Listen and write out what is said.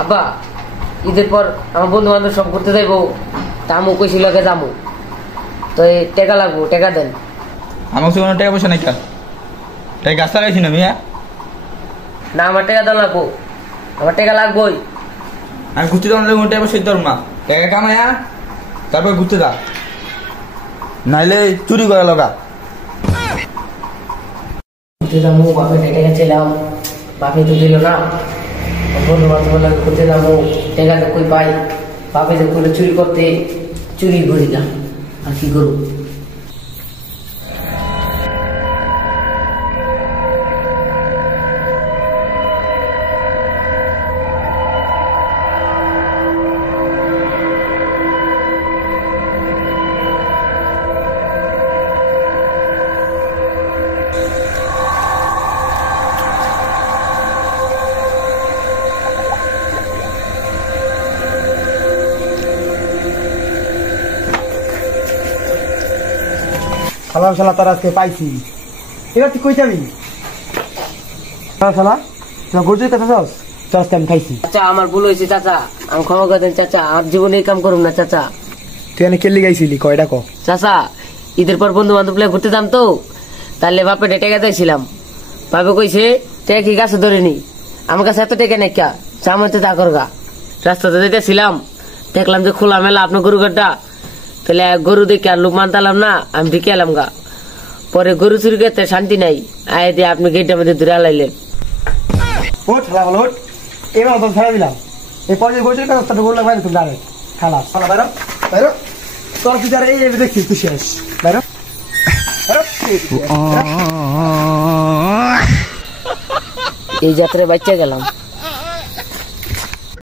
আব্বা ঈদের পর আমার বন্ধু বান্ধব সব ঘুরতে যাইবো, তামু কইছিল যামু, তো এই টাকা লাগবো, টাকা দেন। আমার কাছে কোনো টাকা পয়সা নাই, তাই গাছ লাগাইছি না মিয়া। না আমার টাকা দেওয়া লাগবো, আমার টাকা লাগবোই। আমি ঘুরতে যাওয়ার কোনো টাকা পয়সা দিতে পারবো না, টাকা কামায়া তারপর ঘুরতে যা, নাইলে চুরি করে লগা। ঘুরতে যাবো, বাপে টাকা ছিলাম, বাপে তো দিল না। বন্ধু বান্ধব ঘুরতে যাবো, টাকা তো কই পাই, বাপে তো করে চুরি করতে, চুরি করি না, আর কি করবো। সালাম শালা তার আজকে পাইছি, এবার তুই কই যাবি? শালা তোরা গরু কথা চাস, চল আমি খাইছি। চাচা আমার ভুল হয়েছে চাচা, আমি ক্ষমা করে দেন চাচা, আর জীবনে এই কাম করুন না চাচা। তুই এনে কেলি গাইছিলি কয়টা ক? চাচা ঈদের পর বন্ধু বান্ধব ঘুরতে যাম তো, তাহলে বাপে টাকা দিয়েছিলাম, বাপে কইছে টাকা কি গাছে ধরেনি, আমার কাছে এত টাকা নেই, চামড়তে তা করগা। রাস্তাতে যেতেছিলাম, দেখলাম যে খোলা মেলা আপনার গরু ঘরটা, তাহলে গরু দেখে আর লোক মানতালাম না, আমি ঢুকে এলাম গা। পরে গরু চুরি করতে শান্তি নাই, আয় দিয়ে আপনি গেটের মধ্যে দূরে আলাইলেন। ওঠ শালা বলো, ওঠ, এবার তো ছেড়ে দিলাম। এই পরে গরুর কাছে গরু লাগাই তুমি জানে খালা শালা বাইরো বাইরো, তোর কি যারা এই দেখছি তুই শেষ বাইরো। এই যাত্রায় বাচ্চা গেলাম।